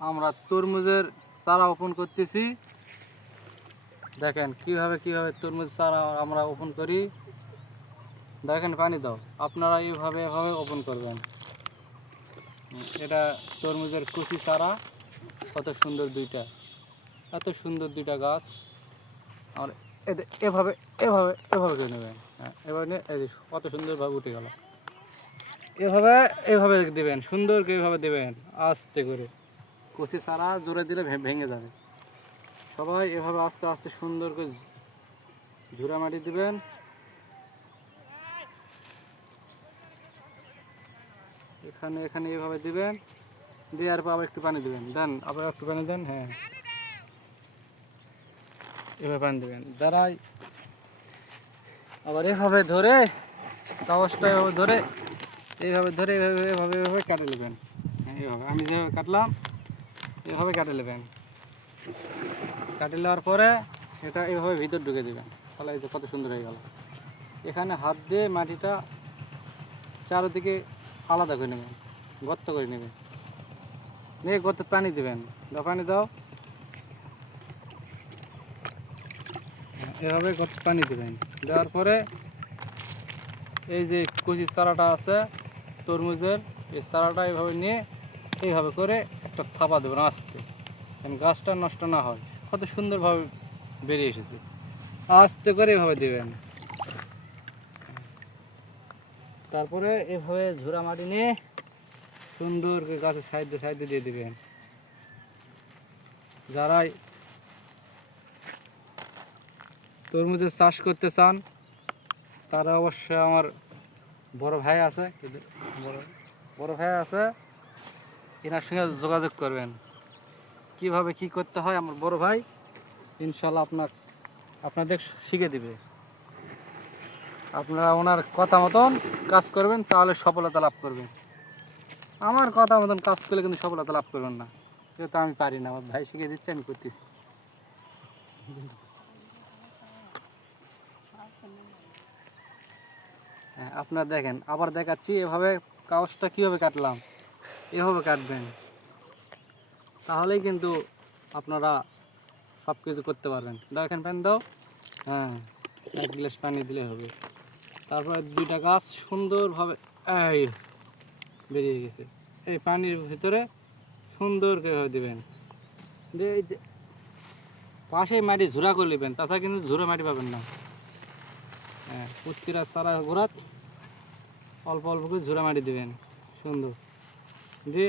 আমরা তরমুজের চারা ওপেন করতেছি। দেখেন কিভাবে তরমুজ চারা আমরা ওপেন করি। দেখেন পানি দাও, আপনারা এভাবে ওপেন করবেন। এটা তরমুজের কুচি চারা, কত সুন্দর দুইটা, এত সুন্দর দুইটা গাছ। আর এভাবে করে নেবেন। হ্যাঁ, এভাবে নিয়ে এই যে কত সুন্দরভাবে উঠে গেল। এভাবে দেবেন, সুন্দর করে এভাবে দেবেন, আস্তে করে। কচি চারা জোরে দিলে ভেঙে যাবে। সবাই এভাবে আস্তে আস্তে সুন্দর করে ঝুরা মাটি দিবেন। এখানে এভাবে দিবেন, দেওয়ার পর আবার একটু পানি দিবেন, দেন আবার একটু পানি দেন। হ্যাঁ, এভাবে পানি দেবেন। দাঁড়াই আবার এভাবে ধরে কাগজটা এইভাবে ধরে এভাবে কাটে নেবেন। এইভাবে আমি যেভাবে কাটলাম এভাবে কাটে নেবেন। কাটে নেওয়ার পরে এটা এইভাবে ভিতর ঢুকে দেবেন। তাহলে এই যে কত সুন্দর হয়ে গেল। এখানে হাত দিয়ে মাটিটা চারিদিকে আলাদা করে নেবেন, গর্ত করে নেবেন, নিয়ে গর্তে পানি দেবেন। পানি দাও, এভাবে গর্তে পানি দেবেন। দেওয়ার পরে এই যে কচি চারাটা আছে তরমুজের, এই চারাটা এইভাবে নিয়ে এইভাবে করে একটা থাপা দেবেন আস্তে, কারণ গাছটা নষ্ট না হয়। কত সুন্দরভাবে বেরিয়ে এসেছে। আস্তে করে এভাবে দেবেন। তারপরে এভাবে ঝুরা মাটি নিয়ে সুন্দর করে গাছের সাইডে দিয়ে দেবেন। যারাই তরমুজের চাষ করতে চান তারা অবশ্যই আমার বড় ভাই আছে, এনার সঙ্গে যোগাযোগ করবেন। কিভাবে কি করতে হয় আমার বড় ভাই ইনশাল্লাহ আপনাদের শিখে দিবে। আপনারা ওনার কথা মতন কাজ করবেন, তাহলে সফলতা লাভ করবেন। আমার কথা মতন কাজ করলে কিন্তু সফলতা লাভ করবেন না, যেহেতু আমি পারি না। আমার ভাই শিখে দিচ্ছে, আমি করতেছি। হ্যাঁ, আপনারা দেখেন, আবার দেখাচ্ছি এভাবে কাগজটা কীভাবে কাটলাম। এভাবে কাটবেন, তাহলেই কিন্তু আপনারা সব কিছু করতে পারবেন। দেখেন পানি দাও। হ্যাঁ, 1 গ্লাস পানি দিলে হবে। তারপরে দুইটা গাছ সুন্দরভাবে এই বেরিয়ে গেছে। এই পানির ভিতরে সুন্দর করে দেবেন। দিয়ে পাশে মাটি ঝুরা করে নেবেন, তাছাড়া কিন্তু ঝুরা মাটি পাবেন না। হ্যাঁ, প্রতিটা চারা গোড়াত অল্প করে ঝুরা মাটি দেবেন সুন্দর দিয়ে।